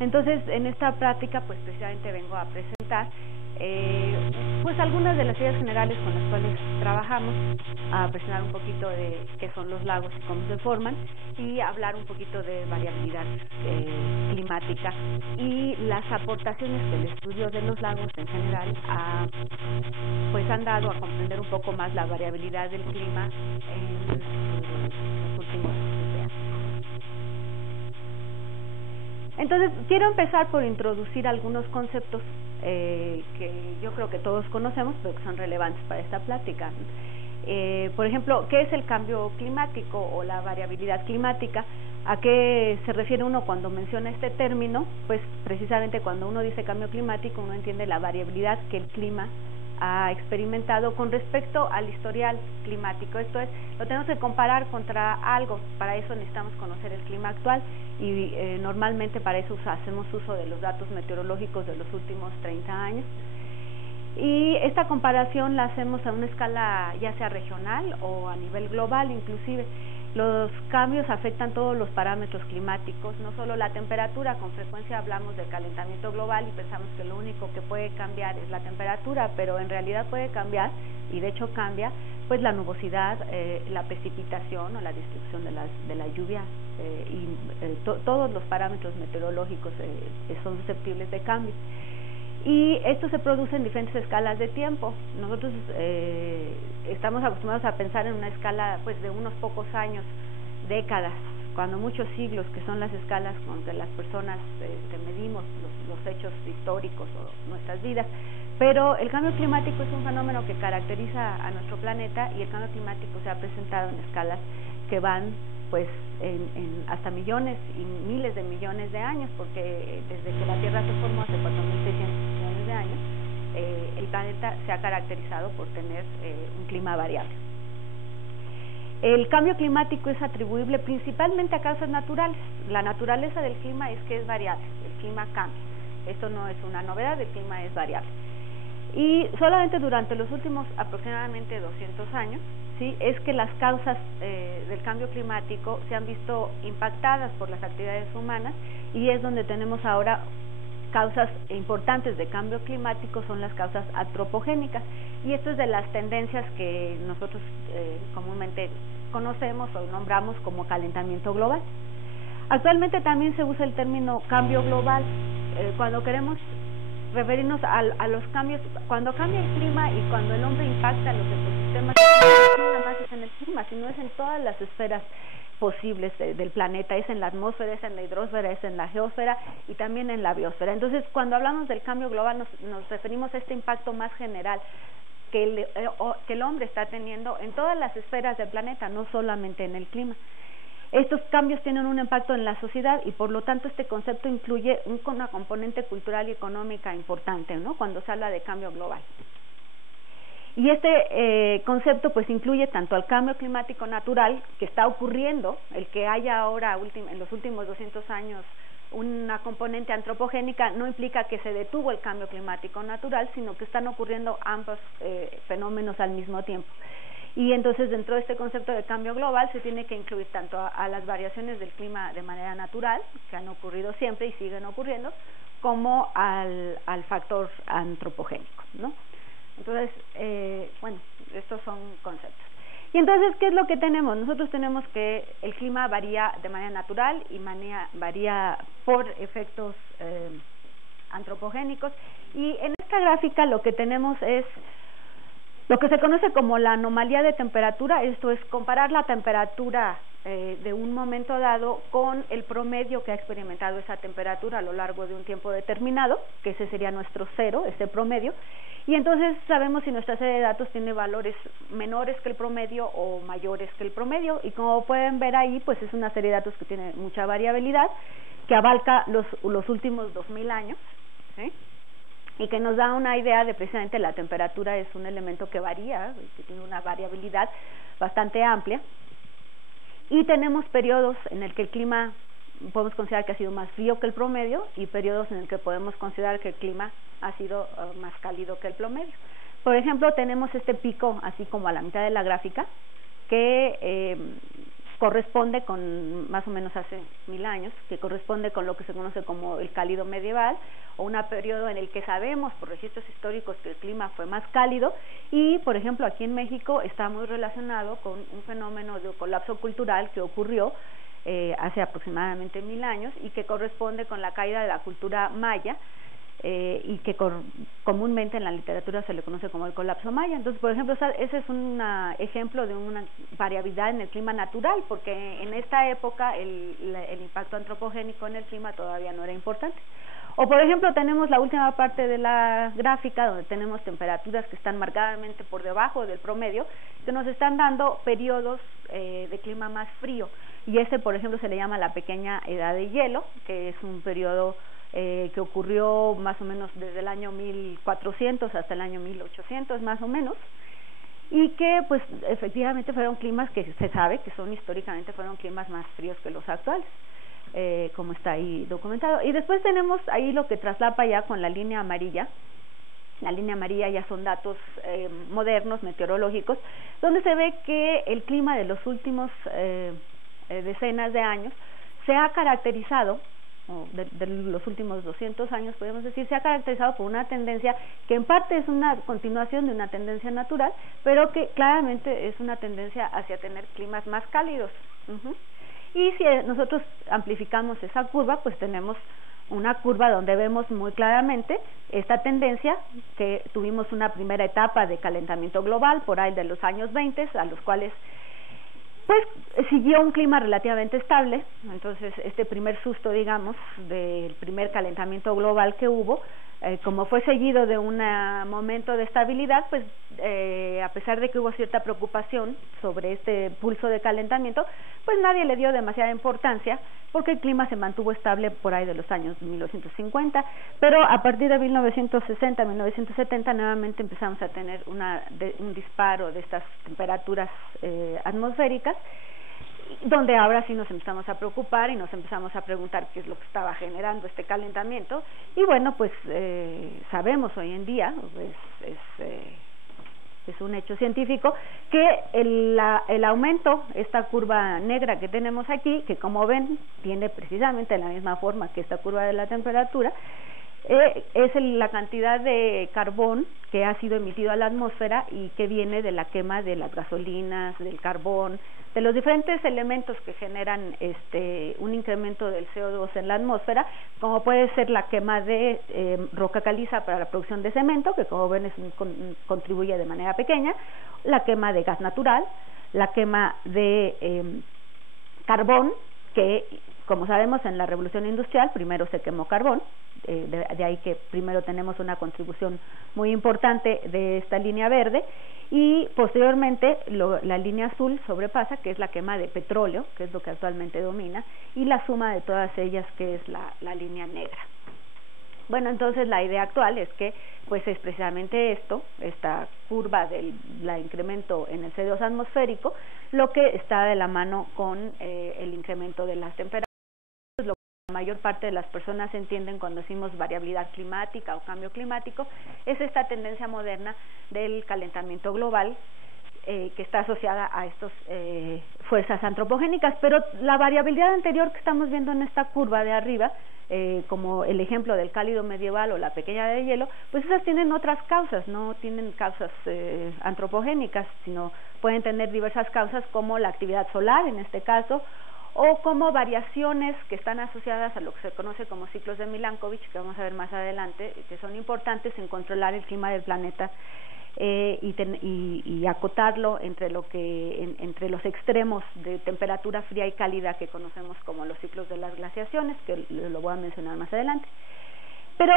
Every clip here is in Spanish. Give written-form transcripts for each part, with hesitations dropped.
Entonces, en esta práctica, pues precisamente vengo a presentar pues algunas de las ideas generales con las cuales trabajamos, a presentar un poquito de qué son los lagos y cómo se forman, y hablar un poquito de variabilidad climática y las aportaciones que el estudio de los lagos en general pues han dado a comprender un poco más la variabilidad del clima en los últimos años. Entonces, quiero empezar por introducir algunos conceptos que yo creo que todos conocemos, pero que son relevantes para esta plática. Por ejemplo, ¿qué es el cambio climático o la variabilidad climática? ¿A qué se refiere uno cuando menciona este término? Pues precisamente cuando uno dice cambio climático, uno entiende la variabilidad que el clima ha experimentado con respecto al historial climático. Esto es, lo tenemos que comparar contra algo. Para eso necesitamos conocer el clima actual y normalmente para eso hacemos uso de los datos meteorológicos de los últimos 30 años. Y esta comparación la hacemos a una escala ya sea regional o a nivel global inclusive. Los cambios afectan todos los parámetros climáticos, no solo la temperatura. Con frecuencia hablamos del calentamiento global y pensamos que lo único que puede cambiar es la temperatura, pero en realidad puede cambiar, y de hecho cambia, pues la nubosidad, la precipitación o la distribución de la lluvia, todos los parámetros meteorológicos son susceptibles de cambio. Y esto se produce en diferentes escalas de tiempo. Nosotros estamos acostumbrados a pensar en una escala pues de unos pocos años, décadas, cuando muchos siglos, que son las escalas con que las personas medimos los hechos históricos o nuestras vidas. Pero el cambio climático es un fenómeno que caracteriza a nuestro planeta, y el cambio climático se ha presentado en escalas que van pues hasta millones y miles de millones de años, porque desde que la Tierra se formó hace 4.600 millones de años, el planeta se ha caracterizado por tener un clima variable. El cambio climático es atribuible principalmente a causas naturales. La naturaleza del clima es que es variable, el clima cambia. Esto no es una novedad, el clima es variable. Y solamente durante los últimos aproximadamente 200 años, ¿sí?, es que las causas del cambio climático se han visto impactadas por las actividades humanas, y es donde tenemos ahora causas importantes de cambio climático, son las causas antropogénicas, y esto es de las tendencias que nosotros comúnmente conocemos o nombramos como calentamiento global. Actualmente también se usa el término cambio global cuando queremos referirnos a los cambios, cuando cambia el clima y cuando el hombre impacta los ecosistemas, no nada más es en el clima, sino es en todas las esferas posibles del planeta, es en la atmósfera, es en la hidrosfera, es en la geósfera y también en la biosfera. Entonces, cuando hablamos del cambio global nos referimos a este impacto más general que el hombre está teniendo en todas las esferas del planeta, no solamente en el clima. Estos cambios tienen un impacto en la sociedad y por lo tanto este concepto incluye una componente cultural y económica importante, ¿no?, cuando se habla de cambio global. Y este concepto pues incluye tanto al cambio climático natural que está ocurriendo, el que haya ahora en los últimos 200 años una componente antropogénica no implica que se detuvo el cambio climático natural, sino que están ocurriendo ambos fenómenos al mismo tiempo. Y entonces dentro de este concepto de cambio global se tiene que incluir tanto a las variaciones del clima de manera natural, que han ocurrido siempre y siguen ocurriendo, como al factor antropogénico, ¿no? Entonces, bueno, estos son conceptos. Y entonces, ¿qué es lo que tenemos? Nosotros tenemos que el clima varía de manera natural y varía por efectos antropogénicos. Y en esta gráfica lo que tenemos es lo que se conoce como la anomalía de temperatura. Esto es comparar la temperatura de un momento dado con el promedio que ha experimentado esa temperatura a lo largo de un tiempo determinado, que ese sería nuestro cero, este promedio. Y entonces sabemos si nuestra serie de datos tiene valores menores que el promedio o mayores que el promedio, y como pueden ver ahí, pues es una serie de datos que tiene mucha variabilidad, que abarca los últimos 2000 años, ¿sí?, y que nos da una idea de precisamente la temperatura es un elemento que varía, que tiene una variabilidad bastante amplia, y tenemos periodos en el que el clima podemos considerar que ha sido más frío que el promedio y periodos en el que podemos considerar que el clima ha sido más cálido que el promedio. Por ejemplo, tenemos este pico así como a la mitad de la gráfica que corresponde con más o menos hace 1000 años, que corresponde con lo que se conoce como el cálido medieval, o un periodo en el que sabemos por registros históricos que el clima fue más cálido, y por ejemplo aquí en México está muy relacionado con un fenómeno de colapso cultural que ocurrió hace aproximadamente 1000 años y que corresponde con la caída de la cultura maya, y que comúnmente en la literatura se le conoce como el colapso maya. Entonces, por ejemplo, ese es un ejemplo de una variabilidad en el clima natural, porque en esta época el impacto antropogénico en el clima todavía no era importante. O, por ejemplo, tenemos la última parte de la gráfica, donde tenemos temperaturas que están marcadamente por debajo del promedio, que nos están dando periodos de clima más frío. Y por ejemplo, se le llama la pequeña edad de hielo, que es un periodo que ocurrió más o menos desde el año 1400 hasta el año 1800 más o menos, y que pues efectivamente fueron climas que se sabe que históricamente fueron climas más fríos que los actuales, como está ahí documentado. Y después tenemos ahí lo que traslapa ya con la línea amarilla. La línea amarilla ya son datos modernos, meteorológicos, donde se ve que el clima de los últimos decenas de años se ha caracterizado, de los últimos 200 años podemos decir, se ha caracterizado por una tendencia que en parte es una continuación de una tendencia natural, pero que claramente es una tendencia hacia tener climas más cálidos. Y si nosotros amplificamos esa curva, pues tenemos una curva donde vemos muy claramente esta tendencia, que tuvimos una primera etapa de calentamiento global por ahí de los años 20, a los cuales pues siguió un clima relativamente estable. Entonces este primer susto, digamos, del primer calentamiento global que hubo, como fue seguido de un momento de estabilidad, pues a pesar de que hubo cierta preocupación sobre este pulso de calentamiento, pues nadie le dio demasiada importancia, porque el clima se mantuvo estable por ahí de los años 1950, pero a partir de 1960, 1970 nuevamente empezamos a tener un disparo de estas temperaturas atmosféricas, donde ahora sí nos empezamos a preocupar y nos empezamos a preguntar qué es lo que estaba generando este calentamiento. Y bueno, pues sabemos hoy en día, es un hecho científico, que el aumento, esta curva negra que tenemos aquí, que como ven tiene precisamente la misma forma que esta curva de la temperatura, es la cantidad de carbón que ha sido emitido a la atmósfera y que viene de la quema de las gasolinas, del carbón, de los diferentes elementos que generan un incremento del CO2 en la atmósfera, como puede ser la quema de roca caliza para la producción de cemento, que como ven contribuye de manera pequeña, la quema de gas natural, la quema de carbón, que como sabemos en la revolución industrial primero se quemó carbón, de ahí que primero tenemos una contribución muy importante de esta línea verde, y posteriormente la línea azul sobrepasa, que es la quema de petróleo, que es lo que actualmente domina, y la suma de todas ellas, que es la línea negra. Bueno, entonces la idea actual es que pues es precisamente esta curva del incremento en el CO2 atmosférico, lo que está de la mano con el incremento de las temperaturas. La mayor parte de las personas entienden cuando decimos variabilidad climática o cambio climático, es esta tendencia moderna del calentamiento global, que está asociada a estas fuerzas antropogénicas. Pero la variabilidad anterior que estamos viendo en esta curva de arriba, como el ejemplo del cálido medieval o la pequeña de hielo, pues esas tienen otras causas, no tienen causas antropogénicas, sino pueden tener diversas causas, como la actividad solar en este caso, o como variaciones que están asociadas a lo que se conoce como ciclos de Milankovitch, que vamos a ver más adelante, que son importantes en controlar el clima del planeta y acotarlo entre los extremos de temperatura fría y cálida que conocemos como los ciclos de las glaciaciones, que lo voy a mencionar más adelante. Pero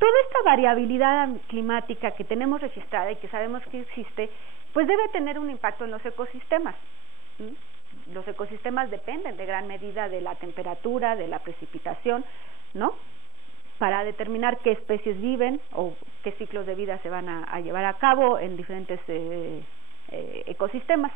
toda esta variabilidad climática que tenemos registrada y que sabemos que existe, pues debe tener un impacto en los ecosistemas. Los ecosistemas dependen de gran medida de la temperatura, de la precipitación, ¿no?, para determinar qué especies viven o qué ciclos de vida se van a llevar a cabo en diferentes ecosistemas.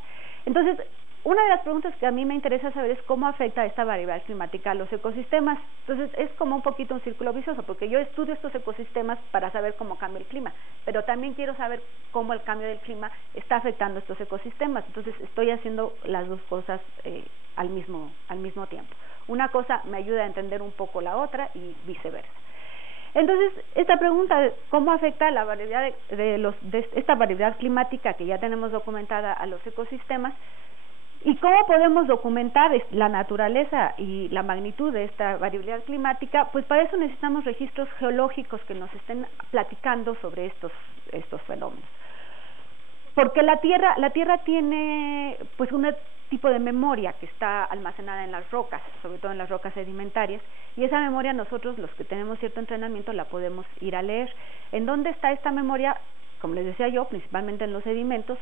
Entonces, una de las preguntas que a mí me interesa saber es cómo afecta esta variabilidad climática a los ecosistemas. Entonces, es como un poquito un círculo vicioso, porque yo estudio estos ecosistemas para saber cómo cambia el clima, pero también quiero saber cómo el cambio del clima está afectando estos ecosistemas. Entonces, estoy haciendo las dos cosas al mismo tiempo. Una cosa me ayuda a entender un poco la otra y viceversa. Entonces, esta pregunta de cómo afecta la variabilidad de esta variabilidad climática que ya tenemos documentada a los ecosistemas, y cómo podemos documentar la naturaleza y la magnitud de esta variabilidad climática, pues para eso necesitamos registros geológicos que nos estén platicando sobre estos fenómenos. Porque la Tierra tiene pues un tipo de memoria que está almacenada en las rocas, sobre todo en las rocas sedimentarias, y esa memoria nosotros, los que tenemos cierto entrenamiento, la podemos ir a leer. ¿En dónde está esta memoria? Como les decía yo, principalmente en los sedimentos.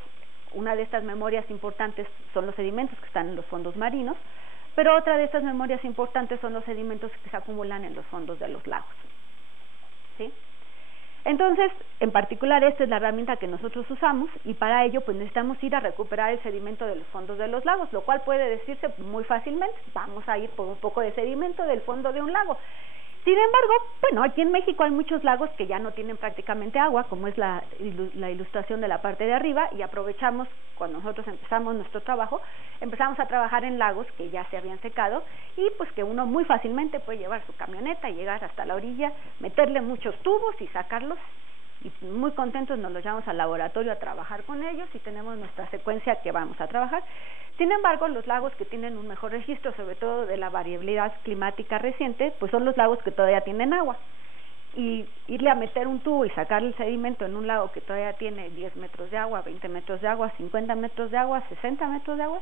Una de estas memorias importantes son los sedimentos que están en los fondos marinos, pero otra de estas memorias importantes son los sedimentos que se acumulan en los fondos de los lagos, ¿sí? Entonces, en particular, esta es la herramienta que nosotros usamos, y para ello pues necesitamos ir a recuperar el sedimento de los fondos de los lagos, lo cual puede decirse muy fácilmente: vamos a ir por un poco de sedimento del fondo de un lago. Sin embargo, bueno, aquí en México hay muchos lagos que ya no tienen prácticamente agua, como es la ilustración de la parte de arriba, y aprovechamos, cuando nosotros empezamos nuestro trabajo, empezamos a trabajar en lagos que ya se habían secado, y pues que uno muy fácilmente puede llevar su camioneta y llegar hasta la orilla, meterle muchos tubos y sacarlos, y muy contentos nos los llevamos al laboratorio a trabajar con ellos, y tenemos nuestra secuencia que vamos a trabajar. Sin embargo, los lagos que tienen un mejor registro, sobre todo de la variabilidad climática reciente, pues son los lagos que todavía tienen agua. Y irle a meter un tubo y sacar el sedimento en un lago que todavía tiene 10 metros de agua, 20 metros de agua, 50 metros de agua, 60 metros de agua,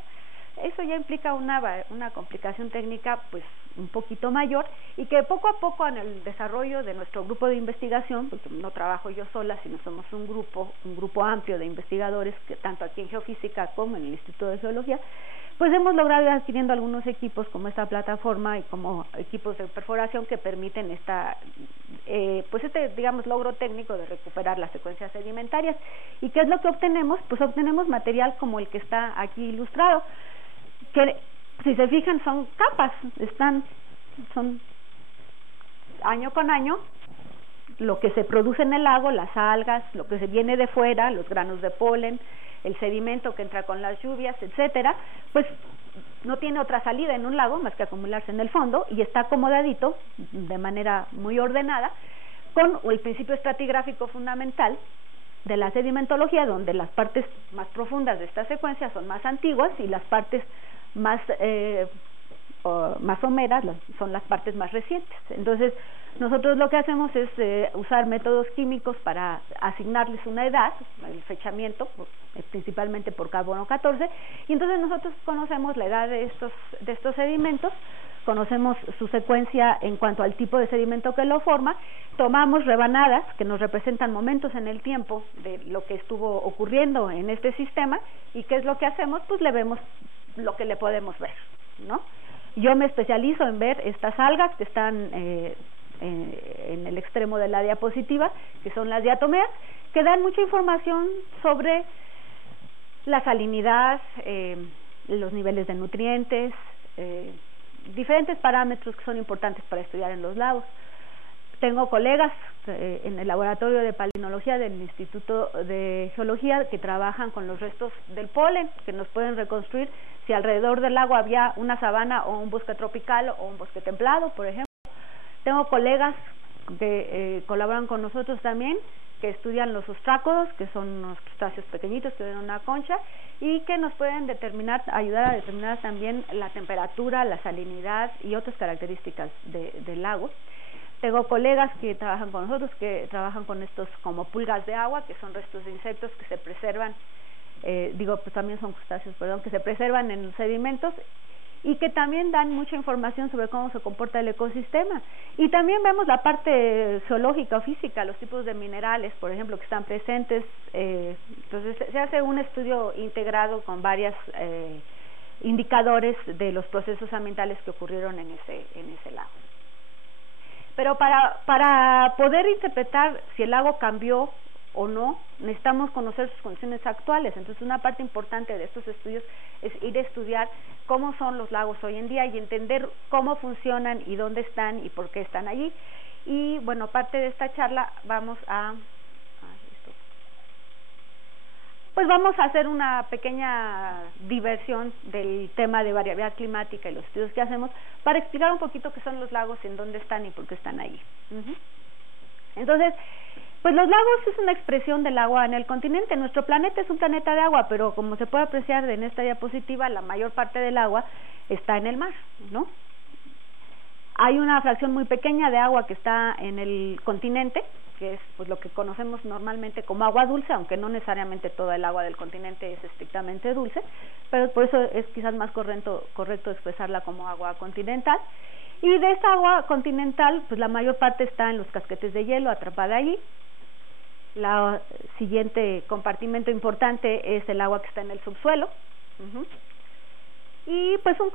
eso ya implica una complicación técnica pues un poquito mayor, y que poco a poco en el desarrollo de nuestro grupo de investigación, porque no trabajo yo sola, sino somos un grupo amplio de investigadores, que tanto aquí en Geofísica como en el Instituto de Geología, pues hemos logrado ir adquiriendo algunos equipos como esta plataforma y como equipos de perforación que permiten digamos logro técnico de recuperar las secuencias sedimentarias. ¿Y qué es lo que obtenemos? Pues obtenemos material como el que está aquí ilustrado, que si se fijan son capas, son año con año lo que se produce en el lago, las algas, lo que se viene de fuera, los granos de polen, el sedimento que entra con las lluvias, etcétera, pues no tiene otra salida en un lago más que acumularse en el fondo, y está acomodadito de manera muy ordenada con el principio estratigráfico fundamental de la sedimentología, donde las partes más profundas de esta secuencia son más antiguas y las partes más someras son las partes más recientes. Entonces, nosotros lo que hacemos es usar métodos químicos para asignarles una edad, el fechamiento, principalmente por carbono 14, y entonces nosotros conocemos la edad de estos sedimentos, conocemos su secuencia en cuanto al tipo de sedimento que lo forma, tomamos rebanadas que nos representan momentos en el tiempo de lo que estuvo ocurriendo en este sistema, y ¿qué es lo que hacemos? Pues le vemos lo que le podemos ver, ¿no? Yo me especializo en ver estas algas que están en el extremo de la diapositiva, que son las diatomeas, que dan mucha información sobre la salinidad, los niveles de nutrientes, diferentes parámetros que son importantes para estudiar en los lagos. Tengo colegas en el laboratorio de palinología del Instituto de Geología que trabajan con los restos del polen, que nos pueden reconstruir si alrededor del lago había una sabana o un bosque tropical o un bosque templado, por ejemplo. Tengo colegas que colaboran con nosotros también, que estudian los ostrácodos, que son unos crustáceos pequeñitos que viven en una concha, y que nos pueden ayudar a determinar también la temperatura, la salinidad y otras características del lago. Tengo colegas que trabajan con nosotros, que trabajan con estos como pulgas de agua, que son restos de insectos que se preservan, pues también son crustáceos, que se preservan en los sedimentos, y que también dan mucha información sobre cómo se comporta el ecosistema. Y también vemos la parte geológica o física, los tipos de minerales, por ejemplo, que están presentes. Entonces se hace un estudio integrado con varios indicadores de los procesos ambientales que ocurrieron en ese lago. Pero para poder interpretar si el lago cambió o no, necesitamos conocer sus condiciones actuales. Entonces una parte importante de estos estudios es ir a estudiar cómo son los lagos hoy en día y entender cómo funcionan y dónde están y por qué están allí. Y bueno, parte de esta charla vamos a hacer una pequeña diversión del tema de variabilidad climática y los estudios que hacemos para explicar un poquito qué son los lagos, en dónde están y por qué están allí. Entonces, pues los lagos es una expresión del agua en el continente. Nuestro planeta es un planeta de agua, pero como se puede apreciar en esta diapositiva, la mayor parte del agua está en el mar, ¿no? Hay una fracción muy pequeña de agua que está en el continente, que es pues lo que conocemos normalmente como agua dulce, aunque no necesariamente toda el agua del continente es estrictamente dulce, pero por eso es quizás más correcto expresarla como agua continental. Y de esta agua continental, pues la mayor parte está en los casquetes de hielo atrapada allí. La siguiente compartimento importante es el agua que está en el subsuelo. Y pues un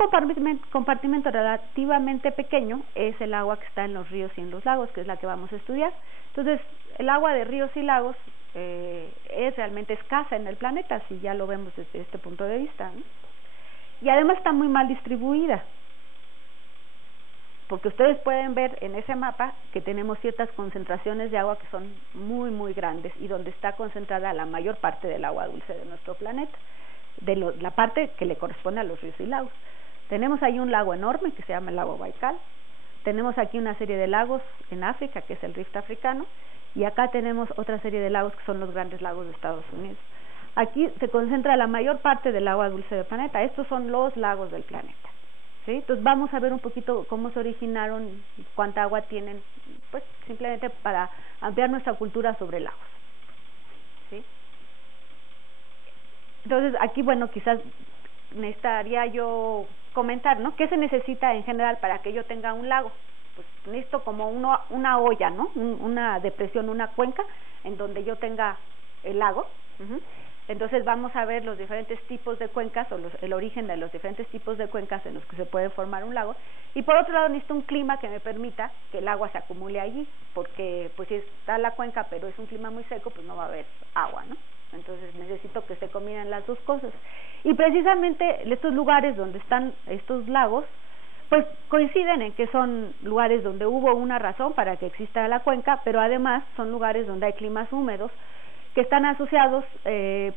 compartimento relativamente pequeño es el agua que está en los ríos y en los lagos, que es la que vamos a estudiar. Entonces, el agua de ríos y lagos es realmente escasa en el planeta, si ya lo vemos desde este punto de vista, ¿no? Y además está muy mal distribuida, porque ustedes pueden ver en ese mapa que tenemos ciertas concentraciones de agua que son muy, muy grandes y donde está concentrada la mayor parte del agua dulce de nuestro planeta, la parte que le corresponde a los ríos y lagos. Tenemos ahí un lago enorme que se llama el lago Baikal, tenemos aquí una serie de lagos en África, que es el Rift africano, y acá tenemos otra serie de lagos que son los grandes lagos de Estados Unidos. Aquí se concentra la mayor parte del agua dulce del planeta. Estos son los lagos del planeta, ¿sí? Entonces vamos a ver un poquito cómo se originaron, cuánta agua tienen, pues simplemente para ampliar nuestra cultura sobre lagos, ¿sí? Entonces aquí, bueno, quizás necesitaría yo comentar, ¿no? ¿Qué se necesita en general para que yo tenga un lago? Pues necesito como una olla, ¿no? Una depresión, una cuenca en donde yo tenga el lago. Entonces vamos a ver los diferentes tipos de cuencas o el origen de los diferentes tipos de cuencas en los que se puede formar un lago. Y por otro lado necesito un clima que me permita que el agua se acumule allí, porque pues si está la cuenca pero es un clima muy seco, pues no va a haber agua, ¿no? Entonces necesito que se combinen las dos cosas. Y precisamente estos lugares donde están estos lagos, pues coinciden en que son lugares donde hubo una razón para que exista la cuenca, pero además son lugares donde hay climas húmedos que están asociados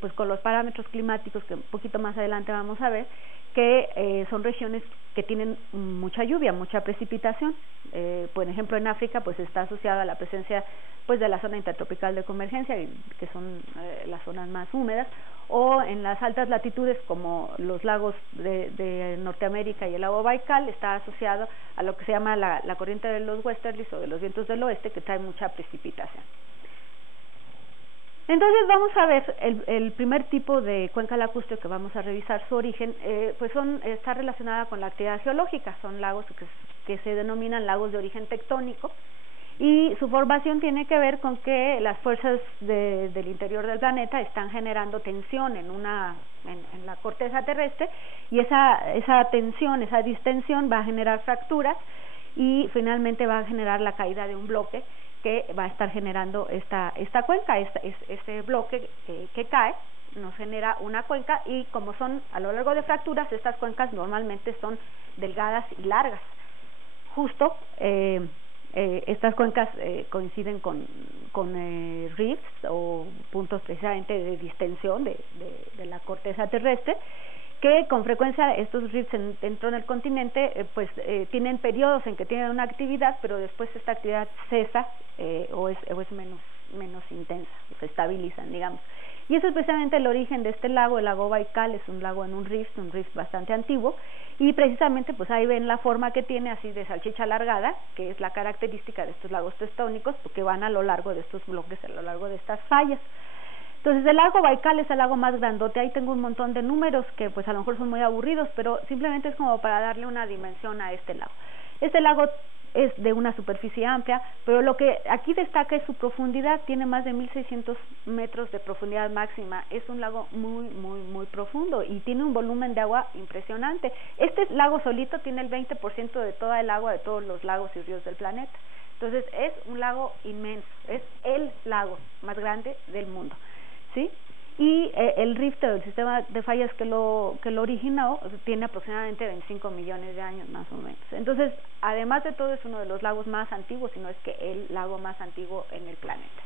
pues con los parámetros climáticos que un poquito más adelante vamos a ver, que son regiones que tienen mucha lluvia, mucha precipitación. Por ejemplo, en África pues está asociada a la presencia pues de la zona intertropical de convergencia, que son las zonas más húmedas, o en las altas latitudes como los lagos de Norteamérica y el lago Baikal, está asociado a lo que se llama la corriente de los westerlies o de los vientos del oeste, que trae mucha precipitación. Entonces vamos a ver el primer tipo de cuenca lacustre que vamos a revisar su origen, pues está relacionada con la actividad geológica. Son lagos que se denominan lagos de origen tectónico, y su formación tiene que ver con que las fuerzas del interior del planeta están generando tensión en la corteza terrestre, y esa tensión, esa distensión va a generar fracturas y finalmente va a generar la caída de un bloque que va a estar generando esta cuenca. Este bloque que cae nos genera una cuenca, y como son a lo largo de fracturas, estas cuencas normalmente son delgadas y largas. Justo estas cuencas coinciden con rifts o puntos precisamente de distensión de la corteza terrestre, que con frecuencia estos rifts dentro del continente tienen periodos en que tienen una actividad, pero después esta actividad cesa o es menos intensa, se estabilizan, digamos. Y eso es precisamente el origen de este lago. El lago Baikal es un lago en un rift bastante antiguo, y precisamente pues ahí ven la forma que tiene, así de salchicha alargada, que es la característica de estos lagos tectónicos, porque van a lo largo de estos bloques, a lo largo de estas fallas. Entonces el lago Baikal es el lago más grandote. Ahí tengo un montón de números que pues a lo mejor son muy aburridos, pero simplemente es como para darle una dimensión a este lago. Este lago es de una superficie amplia, pero lo que aquí destaca es su profundidad. Tiene más de 1.600 metros de profundidad máxima. Es un lago muy, muy, muy profundo y tiene un volumen de agua impresionante. Este lago solito tiene el 20% de toda el agua de todos los lagos y ríos del planeta. Entonces es un lago inmenso, es el lago más grande del mundo, ¿sí? Y el rift, el sistema de fallas que lo originó, tiene aproximadamente 25 millones de años más o menos. Entonces, además de todo, es uno de los lagos más antiguos, si no es que el lago más antiguo en el planeta.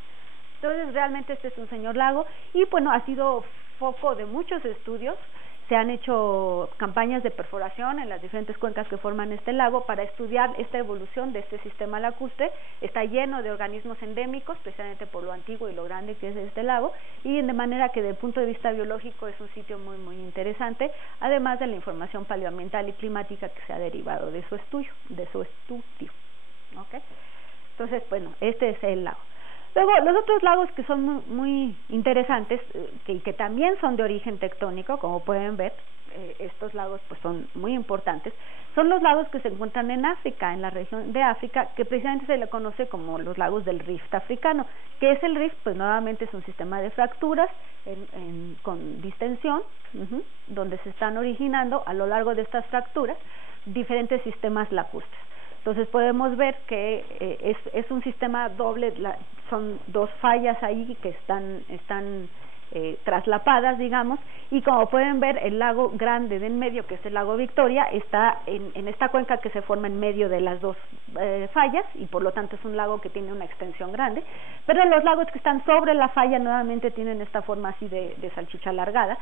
Entonces, realmente este es un señor lago y bueno, ha sido foco de muchos estudios. Se han hecho campañas de perforación en las diferentes cuencas que forman este lago para estudiar esta evolución de este sistema lacustre. Está lleno de organismos endémicos, precisamente por lo antiguo y lo grande que es este lago, y de manera que desde el punto de vista biológico es un sitio muy muy interesante, además de la información paleoambiental y climática que se ha derivado de su estudio, ¿okay? Entonces, bueno, este es el lago. Luego, los otros lagos que son muy interesantes, que también son de origen tectónico, como pueden ver, estos lagos pues son muy importantes, son los lagos que se encuentran en África, en la región de África, que precisamente se le conoce como los lagos del rift africano. ¿Qué es el rift? Pues nuevamente es un sistema de fracturas con distensión, donde se están originando a lo largo de estas fracturas diferentes sistemas lacustres. Entonces podemos ver que es un sistema doble, son dos fallas ahí que están traslapadas, digamos, y como pueden ver, el lago grande de en medio, que es el lago Victoria, está en esta cuenca que se forma en medio de las dos fallas, y por lo tanto es un lago que tiene una extensión grande, pero los lagos que están sobre la falla nuevamente tienen esta forma así de salchicha alargada,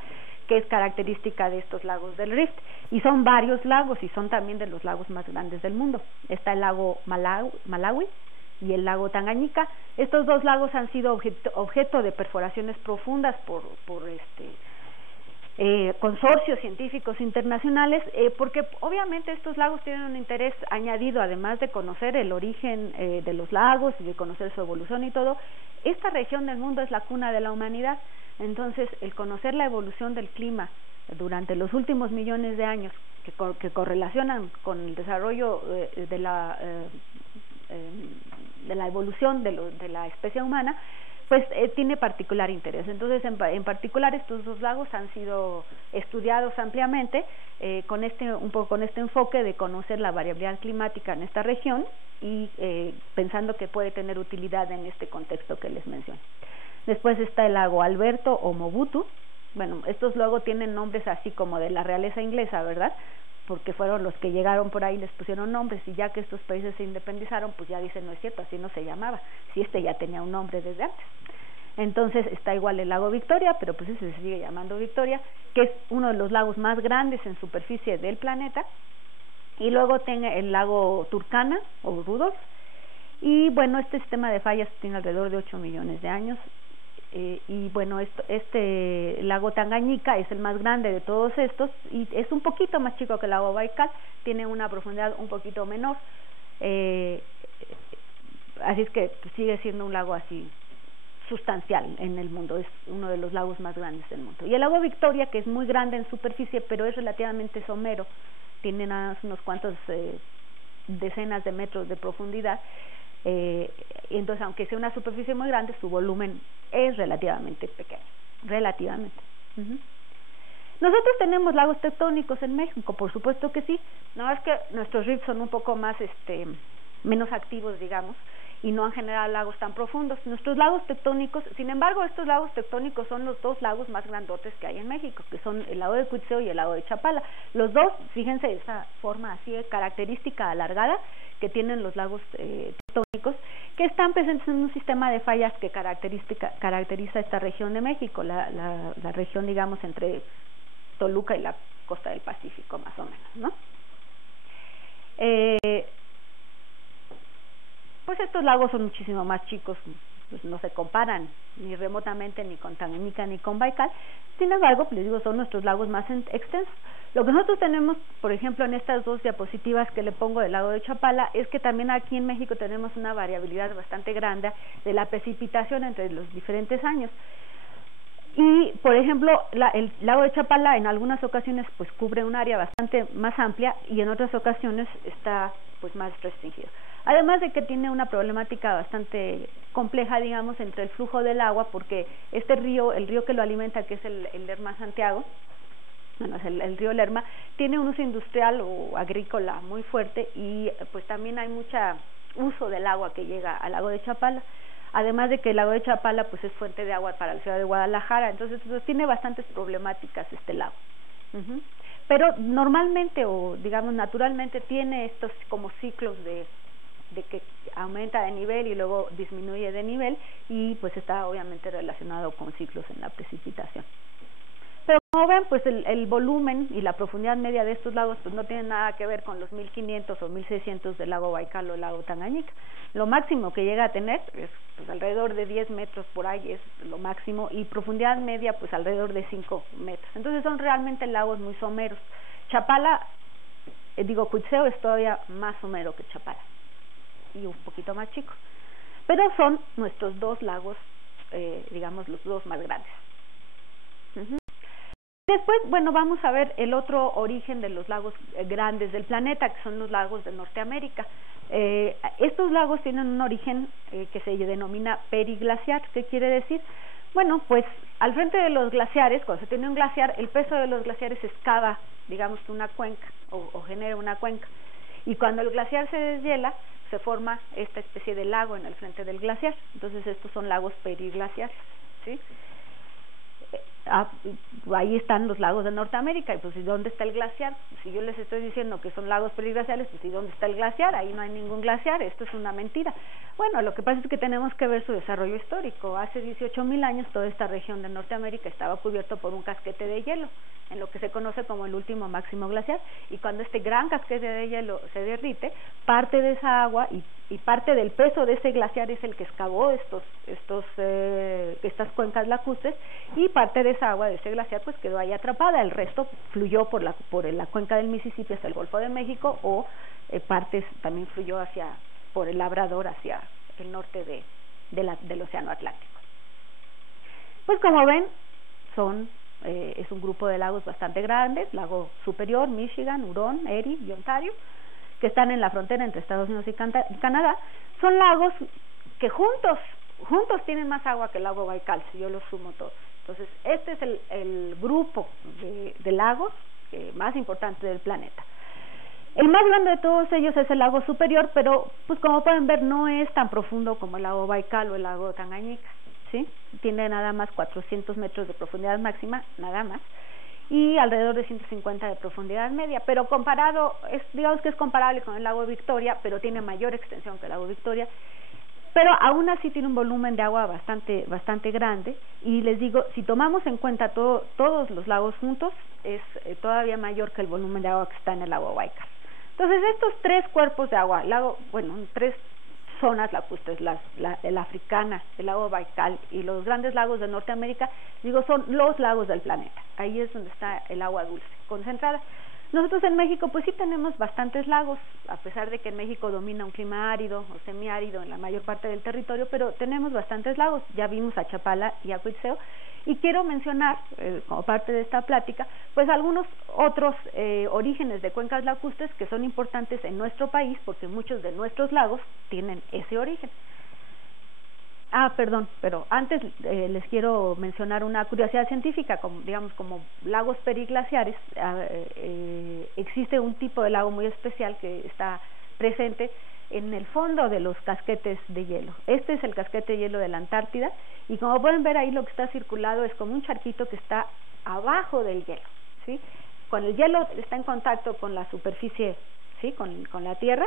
que es característica de estos lagos del rift, y son varios lagos, y son también de los lagos más grandes del mundo. Está el lago Malawi y el lago Tangañika. Estos dos lagos han sido objeto de perforaciones profundas por consorcios científicos internacionales, porque obviamente estos lagos tienen un interés añadido, además de conocer el origen de los lagos y de conocer su evolución y todo. Esta región del mundo es la cuna de la humanidad. Entonces, el conocer la evolución del clima durante los últimos millones de años, que correlacionan con el desarrollo de la evolución de la especie humana, pues tiene particular interés. Entonces, en particular, estos dos lagos han sido estudiados ampliamente con este enfoque de conocer la variabilidad climática en esta región y pensando que puede tener utilidad en este contexto que les mencioné. Después está el lago Alberto o Mobutu. Bueno, estos luego tienen nombres así como de la realeza inglesa, ¿verdad? Porque fueron los que llegaron por ahí y les pusieron nombres, y ya que estos países se independizaron, pues ya dicen, no es cierto, así no se llamaba, si ya tenía un nombre desde antes. Entonces está igual el lago Victoria, pero pues ese se sigue llamando Victoria, que es uno de los lagos más grandes en superficie del planeta. Y luego tiene el lago Turkana o Rudolf, y bueno, este sistema de fallas tiene alrededor de 8 millones de años. Y bueno, este lago Tangañika es el más grande de todos estos y es un poquito más chico que el lago Baikal, tiene una profundidad un poquito menor, así es que pues, sigue siendo un lago así sustancial en el mundo, es uno de los lagos más grandes del mundo. Y el lago Victoria, que es muy grande en superficie, pero es relativamente somero, tiene nada más unos cuantos decenas de metros de profundidad. Entonces, aunque sea una superficie muy grande, su volumen es relativamente pequeño, relativamente. Nosotros tenemos lagos tectónicos en México, por supuesto que sí. No es que nuestros rifts son un poco más menos activos, digamos, y no han generado lagos tan profundos. Nuestros lagos tectónicos, sin embargo, estos lagos tectónicos son los dos lagos más grandotes que hay en México, que son el lago de Cuitzeo y el lago de Chapala. Los dos, fíjense esa forma así característica alargada que tienen los lagos tectónicos, que están presentes en un sistema de fallas que caracteriza esta región de México, la región, digamos, entre Toluca y la costa del Pacífico, más o menos, ¿no? Pues estos lagos son muchísimo más chicos, pues no se comparan ni remotamente ni con Tangañika ni con Baikal. Sin embargo, les digo, son nuestros lagos más extensos. Lo que nosotros tenemos, por ejemplo, en estas dos diapositivas que le pongo del lago de Chapala, es que también aquí en México tenemos una variabilidad bastante grande de la precipitación entre los diferentes años. Y, por ejemplo, el lago de Chapala en algunas ocasiones pues cubre un área bastante más amplia y en otras ocasiones está pues más restringido. Además de que tiene una problemática bastante compleja, digamos, entre el flujo del agua, porque este río, el río que lo alimenta, que es el Lerma Santiago, bueno, es el río Lerma, tiene un uso industrial o agrícola muy fuerte y pues también hay mucha uso del agua que llega al lago de Chapala. Además de que el lago de Chapala pues es fuente de agua para la ciudad de Guadalajara, entonces pues, tiene bastantes problemáticas este lago. Pero normalmente o digamos naturalmente tiene estos como ciclos de que aumenta de nivel y luego disminuye de nivel, y pues está obviamente relacionado con ciclos en la precipitación. Pero como ven, pues el volumen y la profundidad media de estos lagos pues no tienen nada que ver con los 1500 o 1600 del lago Baikal o el lago Tangañika. Lo máximo que llega a tener es pues alrededor de 10 metros por ahí, es lo máximo, y profundidad media pues alrededor de 5 metros. Entonces son realmente lagos muy someros. Chapala, Cuitzeo es todavía más somero que Chapala y un poquito más chico, pero son nuestros dos lagos, digamos los dos más grandes. Después, bueno, vamos a ver el otro origen de los lagos grandes del planeta, que son los lagos de Norteamérica. Estos lagos tienen un origen que se denomina periglaciar. ¿Qué quiere decir? Bueno, pues al frente de los glaciares, cuando se tiene un glaciar, el peso de los glaciares excava, digamos, una cuenca o genera una cuenca. Y cuando el glaciar se deshiela, se forma esta especie de lago en el frente del glaciar. Entonces estos son lagos periglaciares, ¿sí? Ahí están los lagos de Norteamérica, y pues ¿y dónde está el glaciar? Si yo les estoy diciendo que son lagos periglaciares, pues ¿y dónde está el glaciar? Ahí no hay ningún glaciar, esto es una mentira. Bueno, lo que pasa es que tenemos que ver su desarrollo histórico. Hace 18,000 años toda esta región de Norteamérica estaba cubierto por un casquete de hielo, en lo que se conoce como el último máximo glaciar, y cuando este gran casquete de hielo se derrite, parte de esa agua y parte del peso de ese glaciar es el que excavó estas cuencas lacustres, y parte de esa agua de ese glaciar pues quedó ahí atrapada. El resto fluyó por la cuenca del Mississippi hasta el Golfo de México, o partes también fluyó por el Labrador hacia el norte del Océano Atlántico. Pues como ven, es un grupo de lagos bastante grandes: Lago Superior, Michigan, Huron, Erie y Ontario, que están en la frontera entre Estados Unidos y Canadá. Son lagos que juntos tienen más agua que el lago Baikal, si yo los sumo todos. Entonces este es el grupo de lagos más importante del planeta. El más grande de todos ellos es el lago Superior, pero pues como pueden ver no es tan profundo como el lago Baikal o el lago Tangañika, ¿sí? Tiene nada más 400 metros de profundidad máxima, nada más, y alrededor de 150 de profundidad media, pero digamos que es comparable con el lago Victoria, pero tiene mayor extensión que el lago Victoria, pero aún así tiene un volumen de agua bastante grande. Y les digo, si tomamos en cuenta todos los lagos juntos, es todavía mayor que el volumen de agua que está en el lago Baikal. Entonces estos tres cuerpos de agua, tres zonas lacustres, la africana, el lago Baikal y los grandes lagos de Norteamérica, son los lagos del planeta. Ahí es donde está el agua dulce concentrada. Nosotros en México pues sí tenemos bastantes lagos, a pesar de que en México domina un clima árido o semiárido en la mayor parte del territorio, pero tenemos bastantes lagos. Ya vimos a Chapala y a Cuitzeo, y quiero mencionar como parte de esta plática pues algunos otros orígenes de cuencas lacustres que son importantes en nuestro país, porque muchos de nuestros lagos tienen ese origen. Pero antes les quiero mencionar una curiosidad científica. Como lagos periglaciares, existe un tipo de lago muy especial que está presente en el fondo de los casquetes de hielo. Este es el casquete de hielo de la Antártida, y como pueden ver ahí, lo que está circulado es como un charquito que está abajo del hielo, ¿sí? Cuando el hielo está en contacto con la superficie, ¿sí? con la tierra,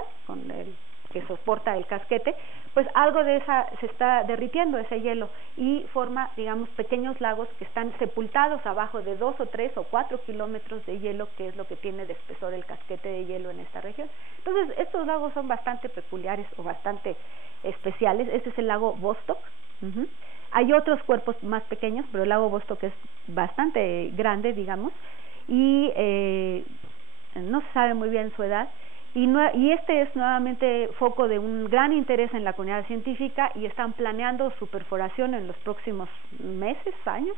que soporta el casquete, pues algo de se está derritiendo ese hielo, y forma, pequeños lagos que están sepultados abajo de 2 o 3 o 4 kilómetros de hielo, que es lo que tiene de espesor el casquete de hielo en esta región. Entonces estos lagos son bastante peculiares o bastante especiales. Este es el lago Vostok. Hay otros cuerpos más pequeños, pero el lago Vostok es bastante grande, y no se sabe muy bien su edad. Y este es nuevamente foco de un gran interés en la comunidad científica, y están planeando su perforación en los próximos meses, años.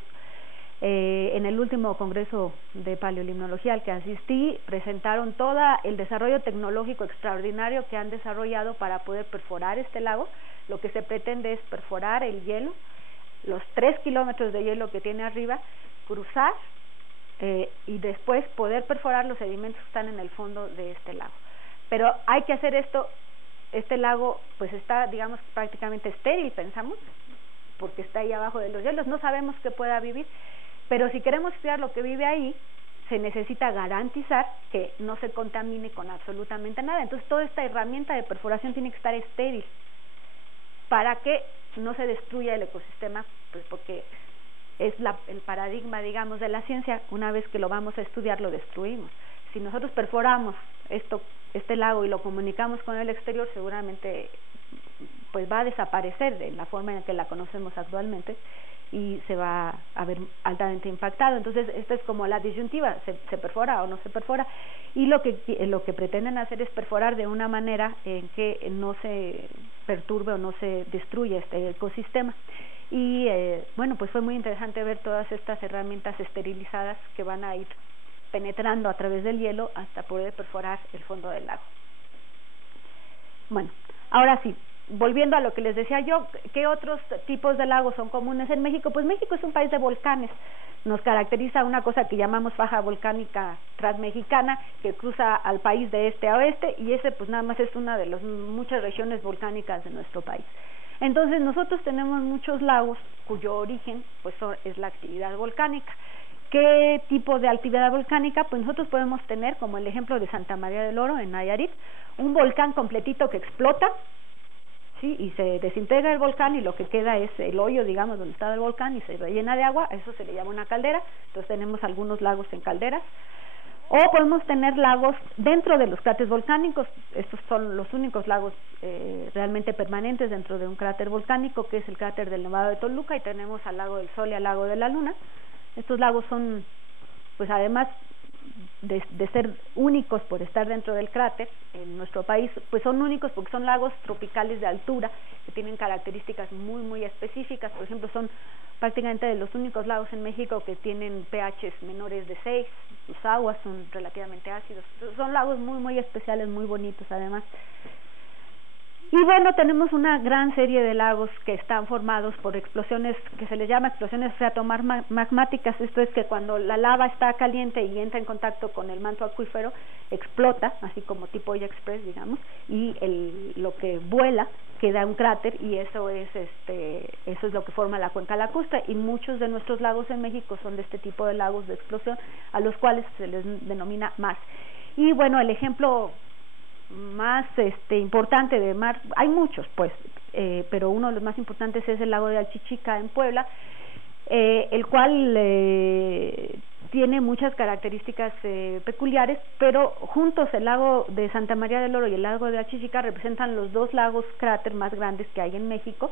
En el último congreso de paleolimnología al que asistí, presentaron todo el desarrollo tecnológico extraordinario que han desarrollado para poder perforar este lago. Lo que se pretende es perforar el hielo, los 3 kilómetros de hielo que tiene arriba, cruzar y después poder perforar los sedimentos que están en el fondo de este lago. Pero hay que hacer esto este lago pues está, digamos, prácticamente estéril, pensamos, porque está ahí abajo de los hielos, no sabemos que pueda vivir, pero si queremos estudiar lo que vive ahí, se necesita garantizar que no se contamine con absolutamente nada. Entonces toda esta herramienta de perforación tiene que estar estéril para que no se destruya el ecosistema, pues porque es el paradigma, digamos, de la ciencia. Una vez que lo vamos a estudiar, lo destruimos. Si nosotros perforamos este lago y lo comunicamos con el exterior, seguramente pues va a desaparecer de la forma en que la conocemos actualmente y se va a ver altamente impactado. Entonces esta es como la disyuntiva, se perfora o no se perfora, y lo que pretenden hacer es perforar de una manera en que no se perturbe o no se destruya este ecosistema. Y bueno, pues fue muy interesante ver todas estas herramientas esterilizadas que van a ir penetrando a través del hielo hasta poder perforar el fondo del lago. Bueno, ahora sí, volviendo a lo que les decía yo, ¿qué otros tipos de lagos son comunes en México? Pues México es un país de volcanes. Nos caracteriza una cosa que llamamos faja volcánica transmexicana, que cruza al país de este a oeste, y ese pues nada más es una de las muchas regiones volcánicas de nuestro país. Entonces nosotros tenemos muchos lagos cuyo origen pues es la actividad volcánica. ¿Qué tipo de actividad volcánica? Pues nosotros podemos tener, como el ejemplo de Santa María del Oro en Nayarit, un volcán completito que explota, ¿sí? Y se desintegra el volcán y lo que queda es el hoyo, digamos, donde estaba el volcán, y se rellena de agua. Eso se le llama una caldera. Entonces tenemos algunos lagos en calderas. O podemos tener lagos dentro de los cráteres volcánicos. Estos son los únicos lagos realmente permanentes dentro de un cráter volcánico, que es el cráter del Nevado de Toluca, y tenemos al lago del Sol y al lago de la Luna. Estos lagos son, pues además de ser únicos por estar dentro del cráter en nuestro país, pues son únicos porque son lagos tropicales de altura que tienen características muy específicas. Por ejemplo, son prácticamente de los únicos lagos en México que tienen pHs menores de 6, sus aguas son relativamente ácidos. Son lagos muy especiales, muy bonitos además. Y bueno, tenemos una gran serie de lagos que están formados por explosiones que se les llama explosiones freatomagmáticas. Esto es que cuando la lava está caliente y entra en contacto con el manto acuífero, explota, así como tipo Olla Express, digamos, y lo que vuela queda un cráter, y eso es lo que forma la cuenca lacustre. Y muchos de nuestros lagos en México son de este tipo de lagos de explosión, a los cuales se les denomina mar. Y bueno, el ejemplo más importante de mar, hay muchos pues, pero uno de los más importantes es el lago de Alchichica en Puebla, el cual tiene muchas características peculiares, pero juntos el lago de Santa María del Oro y el lago de Alchichica representan los dos lagos cráter más grandes que hay en México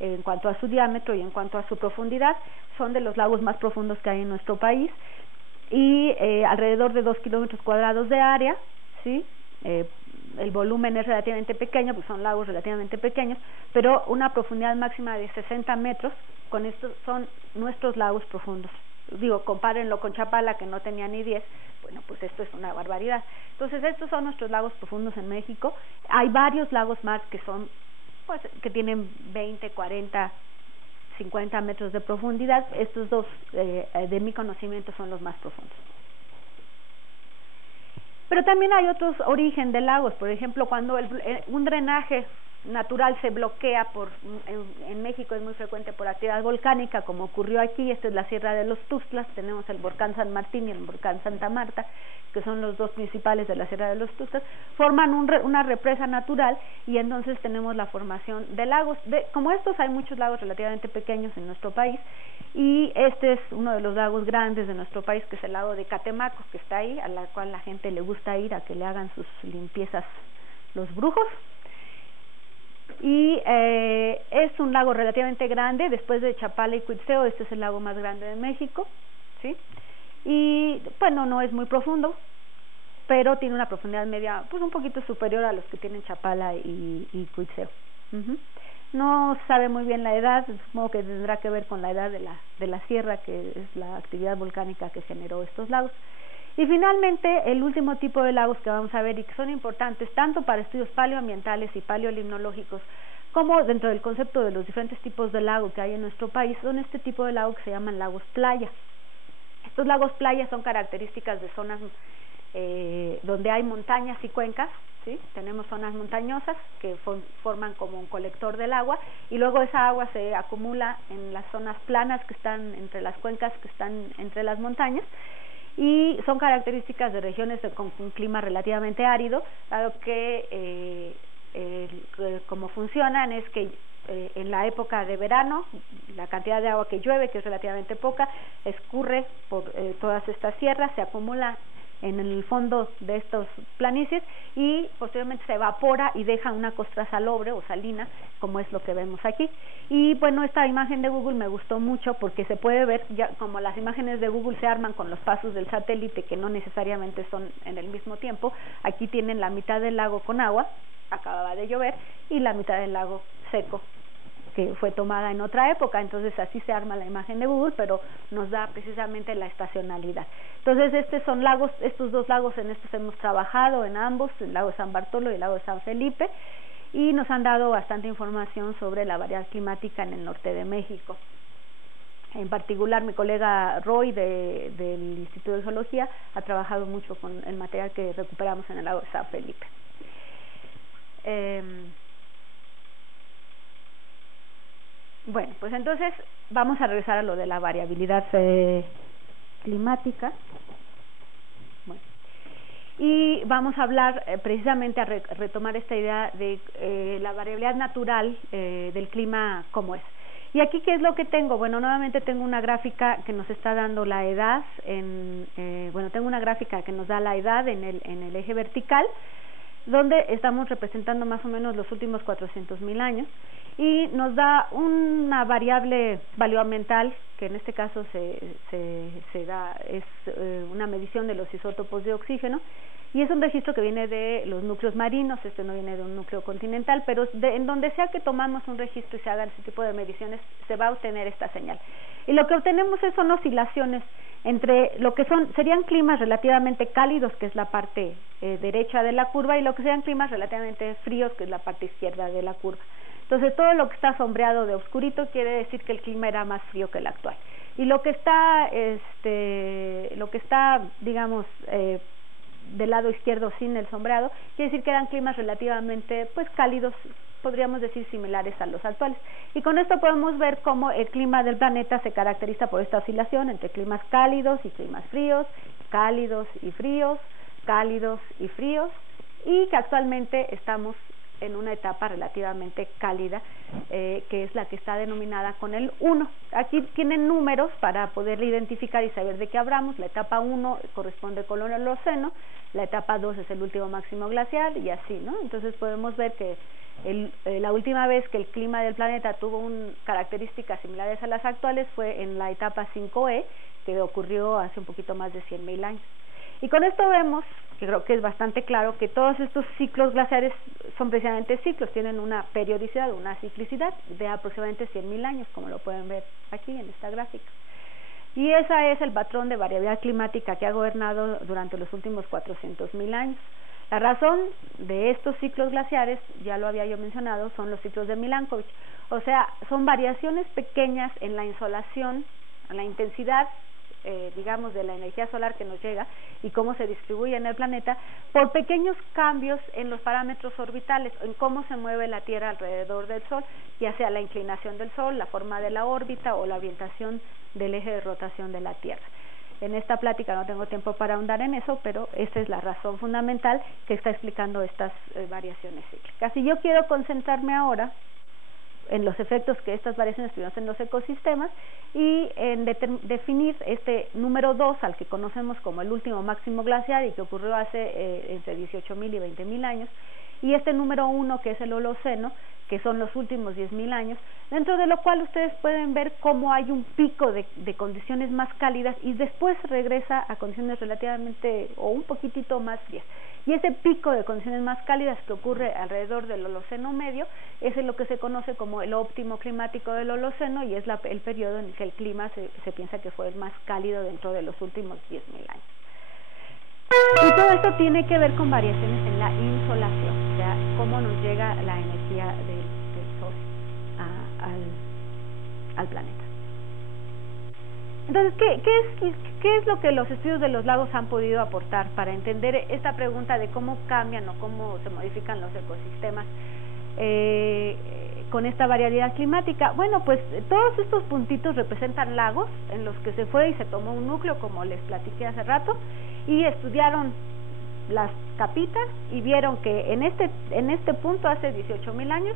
en cuanto a su diámetro y en cuanto a su profundidad. Son de los lagos más profundos que hay en nuestro país, y alrededor de 2 kilómetros cuadrados de área, ¿sí? El volumen es relativamente pequeño, pues son lagos relativamente pequeños, pero una profundidad máxima de 60 metros. Con estos son nuestros lagos profundos. Digo, compárenlo con Chapala, que no tenía ni 10, bueno, pues esto es una barbaridad. Entonces estos son nuestros lagos profundos en México. Hay varios lagos más que son, pues, que tienen 20, 40, 50 metros de profundidad. Estos dos, de mi conocimiento, son los más profundos. Pero también hay otros origen de lagos. Por ejemplo, cuando un drenaje natural se bloquea en México, es muy frecuente por actividad volcánica, como ocurrió aquí. Esta es la Sierra de los Tuxtlas, tenemos el volcán San Martín y el volcán Santa Marta, que son los dos principales de la Sierra de los Tuxtlas, forman una represa natural, y entonces tenemos la formación de lagos. Como estos hay muchos lagos relativamente pequeños en nuestro país, y este es uno de los lagos grandes de nuestro país, que es el lago de Catemaco, que está ahí, a la cual la gente le gusta ir a que le hagan sus limpiezas los brujos. Y es un lago relativamente grande. Después de Chapala y Cuitzeo, este es el lago más grande de México, ¿sí? Y bueno, no es muy profundo, pero tiene una profundidad media, pues un poquito superior a los que tienen Chapala y Cuitzeo. No se sabe muy bien la edad, supongo que tendrá que ver con la edad de la sierra, que es la actividad volcánica que generó estos lagos. Y finalmente, el último tipo de lagos que vamos a ver y que son importantes tanto para estudios paleoambientales y paleolimnológicos, como dentro del concepto de los diferentes tipos de lago que hay en nuestro país, son este tipo de lagos que se llaman lagos playa. Estos lagos playa son características de zonas donde hay montañas y cuencas, ¿sí? Tenemos zonas montañosas que forman como un colector del agua, y luego esa agua se acumula en las zonas planas que están entre las cuencas, que están entre las montañas, y son características de regiones con un clima relativamente árido, dado que como funcionan es que en la época de verano la cantidad de agua que llueve, que es relativamente poca, escurre por todas estas sierras, se acumula en el fondo de estos planicies y posteriormente se evapora y deja una costra salobre o salina, como es lo que vemos aquí. Y bueno, esta imagen de Google me gustó mucho porque se puede ver, ya como las imágenes de Google se arman con los pasos del satélite, que no necesariamente son en el mismo tiempo. Aquí tienen la mitad del lago con agua, acababa de llover, y la mitad del lago seco, que fue tomada en otra época. Entonces así se arma la imagen de Google, pero nos da precisamente la estacionalidad. Entonces estos son lagos, estos dos lagos, en estos hemos trabajado en ambos, el lago de San Bartolo y el lago de San Felipe, y nos han dado bastante información sobre la variedad climática en el norte de México. En particular, mi colega Roy del Instituto de Geología ha trabajado mucho con el material que recuperamos en el lago de San Felipe. Bueno, pues entonces vamos a regresar a lo de la variabilidad climática. Bueno, y vamos a hablar precisamente a retomar esta idea de la variabilidad natural del clima como es. Y aquí, ¿qué es lo que tengo? Bueno, nuevamente tengo una gráfica que nos está dando la edad, tengo una gráfica que nos da la edad en el eje vertical, donde estamos representando más o menos los últimos 400,000 años, y nos da una variable valioamental, que en este caso se da, es una medición de los isótopos de oxígeno, y es un registro que viene de los núcleos marinos. Este no viene de un núcleo continental, pero en donde sea que tomamos un registro y se hagan ese tipo de mediciones, se va a obtener esta señal. Y lo que obtenemos son oscilaciones entre lo que serían climas relativamente cálidos, que es la parte derecha de la curva, y lo que serían climas relativamente fríos, que es la parte izquierda de la curva. Entonces, todo lo que está sombreado de oscurito quiere decir que el clima era más frío que el actual. Y lo que está, digamos, del lado izquierdo sin el sombreado, quiere decir que eran climas relativamente cálidos, podríamos decir similares a los actuales. Y con esto podemos ver cómo el clima del planeta se caracteriza por esta oscilación entre climas cálidos y climas fríos, cálidos y fríos, cálidos y fríos, y que actualmente estamos en una etapa relativamente cálida, que es la que está denominada con el 1. Aquí tienen números para poder identificar y saber de qué hablamos. La etapa 1 corresponde con el Holoceno, la etapa 2 es el último máximo glacial, y así, ¿no? Entonces podemos ver que la última vez que el clima del planeta tuvo características similares a las actuales fue en la etapa 5E, que ocurrió hace un poquito más de 100,000 años. Y con esto vemos, que creo que es bastante claro, que todos estos ciclos glaciares son precisamente ciclos, tienen una periodicidad, una ciclicidad de aproximadamente 100,000 años, como lo pueden ver aquí en esta gráfica. Y ese es el patrón de variabilidad climática que ha gobernado durante los últimos 400,000 años. La razón de estos ciclos glaciares, ya lo había yo mencionado, son los ciclos de Milankovitch. O sea, son variaciones pequeñas en la insolación, en la intensidad, digamos, de la energía solar que nos llega y cómo se distribuye en el planeta, por pequeños cambios en los parámetros orbitales, en cómo se mueve la Tierra alrededor del Sol, ya sea la inclinación del Sol, la forma de la órbita o la orientación del eje de rotación de la Tierra. En esta plática no tengo tiempo para ahondar en eso, pero esta es la razón fundamental que está explicando estas variaciones cíclicas. Y yo quiero concentrarme ahora en los efectos que estas variaciones tuvieron en los ecosistemas y en definir este número 2, al que conocemos como el último máximo glaciar y que ocurrió hace entre 18,000 y 20,000 años, y este número 1, que es el Holoceno, que son los últimos 10,000 años, dentro de lo cual ustedes pueden ver cómo hay un pico de condiciones más cálidas y después regresa a condiciones relativamente o un poquitito más frías. Y ese pico de condiciones más cálidas que ocurre alrededor del Holoceno medio es lo que se conoce como el óptimo climático del Holoceno, y es el periodo en el que el clima se piensa que fue el más cálido dentro de los últimos 10,000 años. Y todo esto tiene que ver con variaciones en la insolación, o sea, cómo nos llega la energía del Sol al planeta. Entonces, ¿qué es lo que los estudios de los lagos han podido aportar para entender esta pregunta de cómo cambian o cómo se modifican los ecosistemas con esta variabilidad climática? Bueno, pues todos estos puntitos representan lagos en los que se fue y se tomó un núcleo, como les platiqué hace rato, y estudiaron las capitas y vieron que en este punto, hace 18,000 años,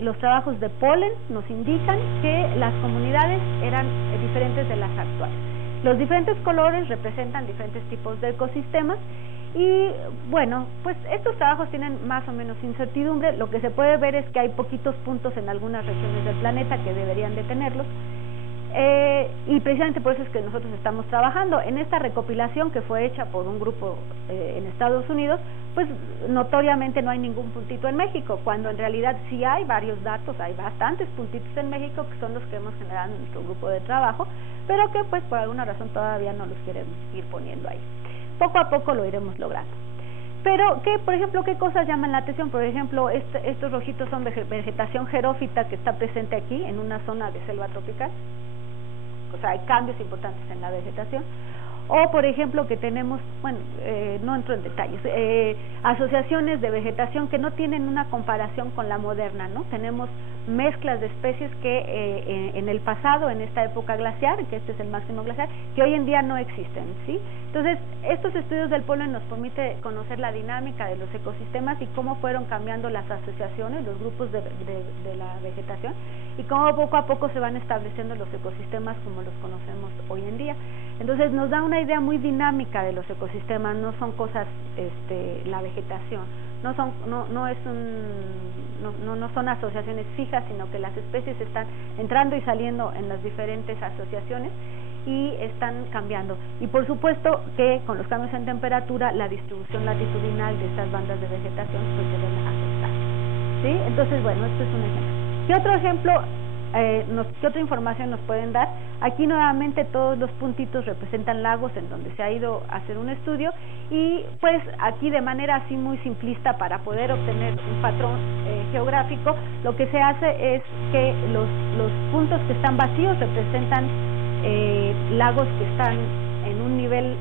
los trabajos de polen nos indican que las comunidades eran diferentes de las actuales. Los diferentes colores representan diferentes tipos de ecosistemas y bueno, pues estos trabajos tienen más o menos incertidumbre. Lo que se puede ver es que hay poquitos puntos en algunas regiones del planeta que deberían de tenerlos. Y precisamente por eso es que nosotros estamos trabajando en esta recopilación que fue hecha por un grupo en Estados Unidos. Pues notoriamente no hay ningún puntito en México, cuando en realidad sí hay varios datos, hay bastantes puntitos en México que son los que hemos generado en nuestro grupo de trabajo, pero que pues por alguna razón todavía no los queremos ir poniendo ahí. Poco a poco lo iremos logrando. Pero, por ejemplo, ¿qué cosas llaman la atención? Por ejemplo, estos rojitos son vegetación xerófita que está presente aquí en una zona de selva tropical. O sea, hay cambios importantes en la vegetación. O, por ejemplo, que tenemos, bueno, no entro en detalles, asociaciones de vegetación que no tienen una comparación con la moderna, ¿no? Tenemos mezclas de especies que en el pasado, en esta época glaciar, que este es el máximo glaciar, que hoy en día no existen, ¿sí? Entonces, estos estudios del polen nos permite conocer la dinámica de los ecosistemas y cómo fueron cambiando las asociaciones, los grupos de la vegetación, y cómo poco a poco se van estableciendo los ecosistemas como los conocemos hoy en día. Entonces nos da una idea muy dinámica de los ecosistemas, no son cosas, la vegetación, no son asociaciones fijas, sino que las especies están entrando y saliendo en las diferentes asociaciones y están cambiando. Y por supuesto que con los cambios en temperatura, la distribución latitudinal de estas bandas de vegetación pues se ven afectadas, ¿sí? Entonces, bueno, este es un ejemplo. ¿Qué otro ejemplo, qué otra información nos pueden dar? Aquí nuevamente todos los puntitos representan lagos en donde se ha ido a hacer un estudio y pues aquí de manera así muy simplista para poder obtener un patrón geográfico, lo que se hace es que los puntos que están vacíos representan lagos que están en un nivel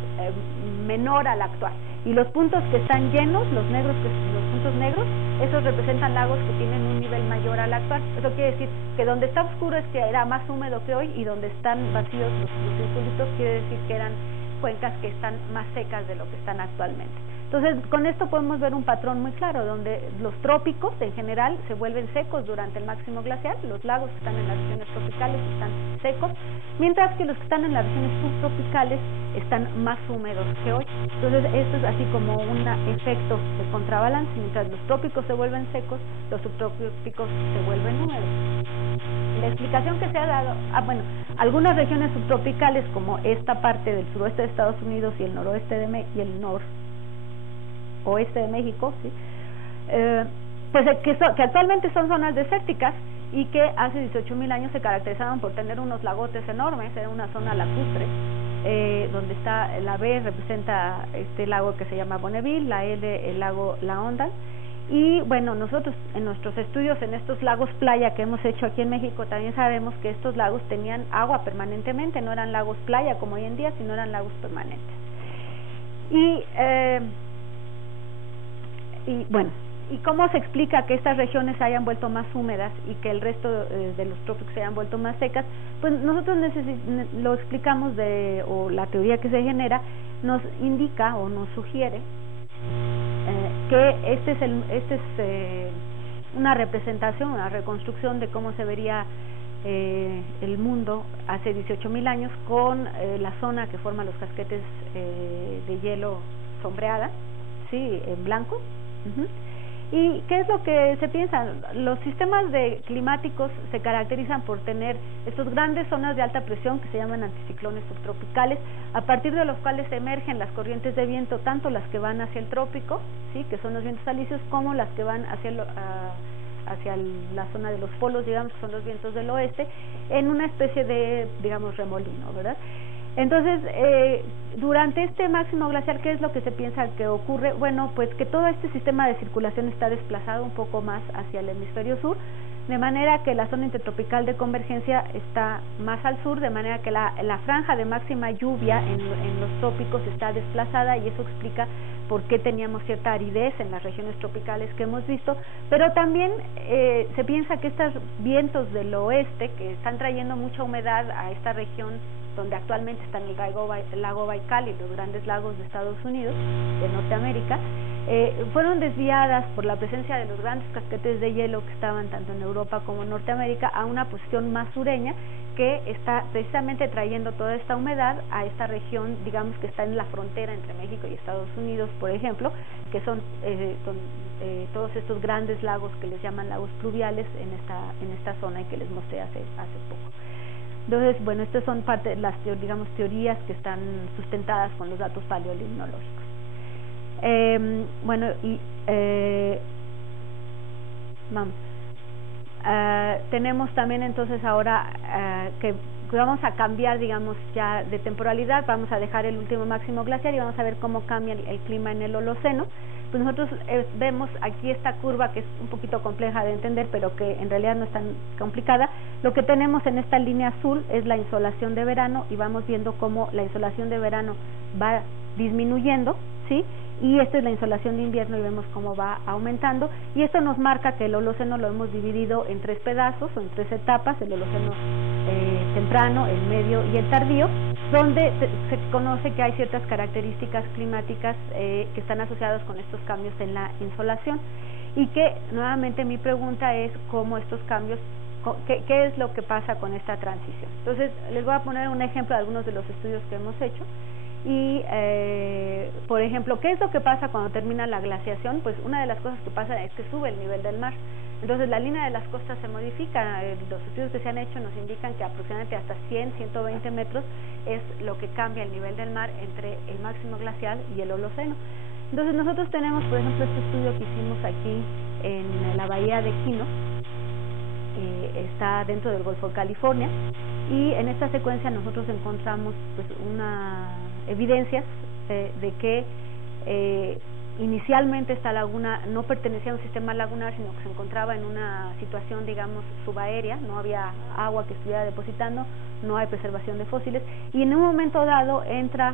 menor al actual, y los puntos que están llenos, los puntos negros, esos representan lagos que tienen un nivel mayor al actual. Eso quiere decir que donde está oscuro es que era más húmedo que hoy, y donde están vacíos los circulitos quiere decir que eran cuencas que están más secas de lo que están actualmente. Entonces, con esto podemos ver un patrón muy claro, donde los trópicos en general se vuelven secos durante el máximo glacial, los lagos que están en las regiones tropicales están secos, mientras que los que están en las regiones subtropicales están más húmedos que hoy. Entonces, esto es así como un efecto de contrabalance: mientras los trópicos se vuelven secos, los subtrópicos se vuelven húmedos. La explicación que se ha dado, algunas regiones subtropicales, como esta parte del suroeste de Estados Unidos y el noroeste y el oeste de México, ¿sí? Pues que actualmente son zonas desérticas y que hace 18,000 años se caracterizaban por tener unos lagotes enormes. Era una zona lacustre, donde está la B representa este lago que se llama Bonneville, la L el lago La Honda. Y bueno, nosotros en nuestros estudios en estos lagos playa que hemos hecho aquí en México también sabemos que estos lagos tenían agua permanentemente, no eran lagos playa como hoy en día, sino eran lagos permanentes. Y bueno, ¿y cómo se explica que estas regiones se hayan vuelto más húmedas y que el resto de los trópicos se hayan vuelto más secas? Pues nosotros lo explicamos o la teoría que se genera nos indica o nos sugiere que este es una representación, una reconstrucción de cómo se vería el mundo hace 18,000 años con la zona que forma los casquetes de hielo sombreada, ¿sí? En blanco. ¿Y qué es lo que se piensa? Los sistemas climáticos se caracterizan por tener estas grandes zonas de alta presión que se llaman anticiclones subtropicales, a partir de los cuales emergen las corrientes de viento, tanto las que van hacia el trópico, ¿sí? Que son los vientos alisios, como las que van hacia la zona de los polos, digamos, que son los vientos del oeste, en una especie de, digamos, remolino, ¿verdad? Entonces, durante este máximo glacial, ¿qué es lo que se piensa que ocurre? Bueno, pues que todo este sistema de circulación está desplazado un poco más hacia el hemisferio sur, de manera que la zona intertropical de convergencia está más al sur, de manera que la franja de máxima lluvia en los trópicos está desplazada, y eso explica por qué teníamos cierta aridez en las regiones tropicales que hemos visto, pero también se piensa que estos vientos del oeste, que están trayendo mucha humedad a esta región donde actualmente están el lago Baikal y los grandes lagos de Estados Unidos, de Norteamérica, fueron desviadas por la presencia de los grandes casquetes de hielo que estaban tanto en Europa como en Norteamérica a una posición más sureña, que está precisamente trayendo toda esta humedad a esta región, digamos, que está en la frontera entre México y Estados Unidos, por ejemplo, que son todos estos grandes lagos que les llaman lagos pluviales en esta zona, y que les mostré hace poco. Entonces, bueno, estas son parte de las, digamos, teorías que están sustentadas con los datos paleolimnológicos. Bueno, y vamos. Tenemos también entonces ahora que vamos a cambiar, digamos, ya de temporalidad, vamos a dejar el último máximo glaciar y vamos a ver cómo cambia el clima en el Holoceno. Pues nosotros vemos aquí esta curva, que es un poquito compleja de entender, pero que en realidad no es tan complicada. Lo que tenemos en esta línea azul es la insolación de verano, y vamos viendo cómo la insolación de verano va disminuyendo, ¿sí? Y esta es la insolación de invierno, y vemos cómo va aumentando, y esto nos marca que el Holoceno lo hemos dividido en 3 pedazos o en 3 etapas: el Holoceno temprano, el medio y el tardío, donde se conoce que hay ciertas características climáticas que están asociadas con estos cambios en la insolación, y que nuevamente mi pregunta es cómo estos cambios, qué es lo que pasa con esta transición. Entonces les voy a poner un ejemplo de algunos de los estudios que hemos hecho. Y, por ejemplo, ¿qué es lo que pasa cuando termina la glaciación? Pues una de las cosas que pasa es que sube el nivel del mar. Entonces la línea de las costas se modifica. Los estudios que se han hecho nos indican que aproximadamente hasta 100, 120 metros es lo que cambia el nivel del mar entre el máximo glacial y el Holoceno. Entonces nosotros tenemos, por ejemplo, este estudio que hicimos aquí en la bahía de Quino, está dentro del Golfo de California, y en esta secuencia nosotros encontramos pues evidencias de que inicialmente esta laguna no pertenecía a un sistema lagunar, sino que se encontraba en una situación, digamos, subaérea, no había agua que estuviera depositando, no hay preservación de fósiles, y en un momento dado entra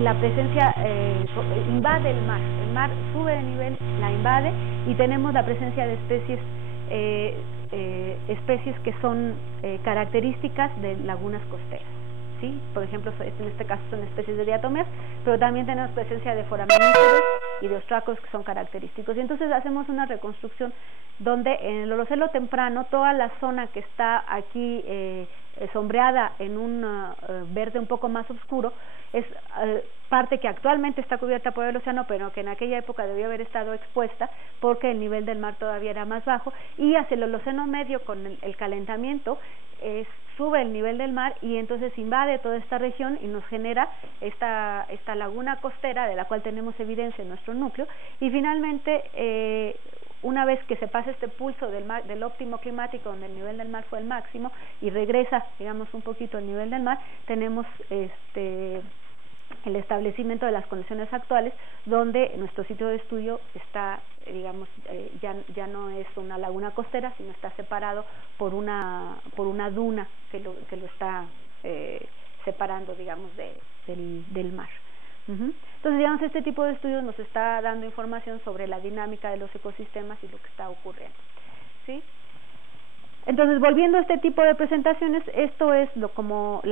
la presencia, invade el mar sube de nivel, la invade, y tenemos la presencia de especies que son características de lagunas costeras, ¿sí? Por ejemplo, en este caso son especies de diatomeas, pero también tenemos presencia de foraminíferos y de ostrácodos que son característicos. Y entonces hacemos una reconstrucción donde en el Holoceno temprano toda la zona que está aquí sombreada en un verde un poco más oscuro es parte que actualmente está cubierta por el océano, pero que en aquella época debió haber estado expuesta porque el nivel del mar todavía era más bajo, y hacia el Holoceno medio, con el calentamiento, sube el nivel del mar, y entonces invade toda esta región y nos genera esta laguna costera, de la cual tenemos evidencia en nuestro núcleo. Y finalmente, una vez que se pasa este pulso del óptimo climático, donde el nivel del mar fue el máximo, y regresa, digamos, un poquito el nivel del mar, tenemos el establecimiento de las condiciones actuales, donde nuestro sitio de estudio está, digamos, ya no es una laguna costera, sino está separado por una duna que lo está separando, digamos, del mar. Entonces, digamos, este tipo de estudios nos está dando información sobre la dinámica de los ecosistemas y lo que está ocurriendo, ¿sí? Entonces, volviendo a este tipo de presentaciones, esto es como el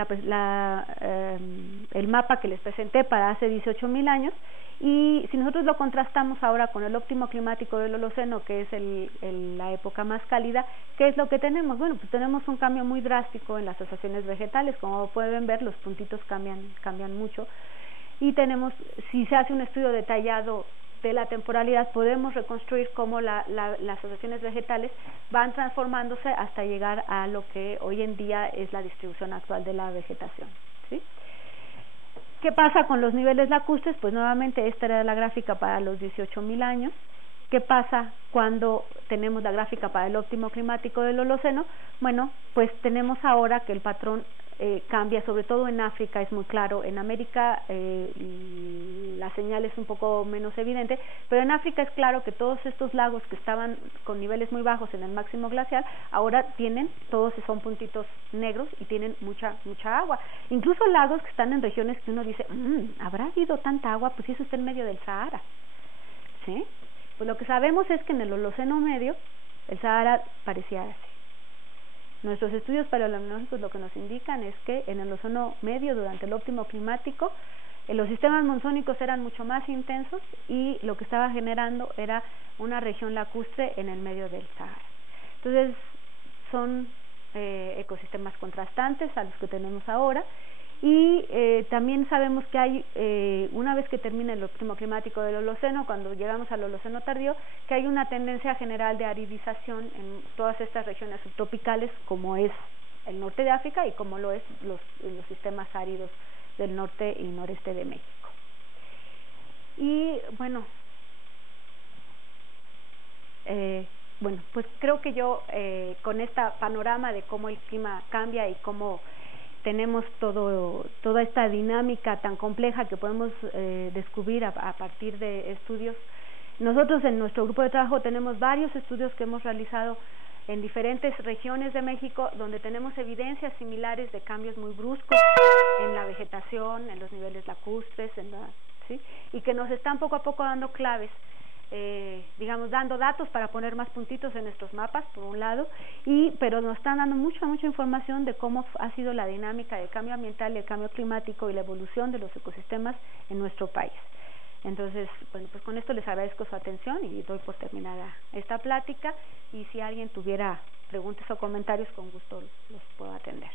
mapa que les presenté para hace 18,000 años, y si nosotros lo contrastamos ahora con el óptimo climático del Holoceno, que es la época más cálida, ¿qué es lo que tenemos? Bueno, pues tenemos un cambio muy drástico en las asociaciones vegetales. Como pueden ver, los puntitos cambian mucho, y tenemos, si se hace un estudio detallado de la temporalidad, podemos reconstruir cómo las asociaciones vegetales van transformándose hasta llegar a lo que hoy en día es la distribución actual de la vegetación, ¿sí? ¿Qué pasa con los niveles lacustres? Pues nuevamente esta era la gráfica para los 18,000 años, ¿Qué pasa cuando tenemos la gráfica para el óptimo climático del Holoceno? Bueno, pues tenemos ahora que el patrón cambia, sobre todo en África es muy claro, en América la señal es un poco menos evidente, pero en África es claro que todos estos lagos que estaban con niveles muy bajos en el máximo glacial, ahora todos son puntitos negros y tienen mucha agua. Incluso lagos que están en regiones que uno dice, ¿habrá habido tanta agua? Pues eso está en medio del Sahara, ¿sí? Pues lo que sabemos es que en el Holoceno medio, el Sahara parecía así. Nuestros estudios paleolimnológicos lo que nos indican es que en el Holoceno medio, durante el óptimo climático, los sistemas monzónicos eran mucho más intensos y lo que estaba generando era una región lacustre en el medio del Sahara. Entonces, son ecosistemas contrastantes a los que tenemos ahora, y también sabemos que hay, una vez que termina el óptimo climático del Holoceno, cuando llegamos al Holoceno tardío, que hay una tendencia general de aridización en todas estas regiones subtropicales, como es el norte de África y como lo es los sistemas áridos del norte y noreste de México. Y bueno, pues creo que yo con este panorama de cómo el clima cambia y cómo tenemos toda esta dinámica tan compleja que podemos descubrir a partir de estudios. Nosotros en nuestro grupo de trabajo tenemos varios estudios que hemos realizado en diferentes regiones de México, donde tenemos evidencias similares de cambios muy bruscos en la vegetación, en los niveles lacustres, ¿sí? Y que nos están poco a poco dando claves, dando datos para poner más puntitos en nuestros mapas, por un lado, pero nos están dando mucha información de cómo ha sido la dinámica del cambio ambiental, el cambio climático y la evolución de los ecosistemas en nuestro país. Entonces, bueno, pues con esto les agradezco su atención y doy por terminada esta plática, y si alguien tuviera preguntas o comentarios, con gusto los puedo atender.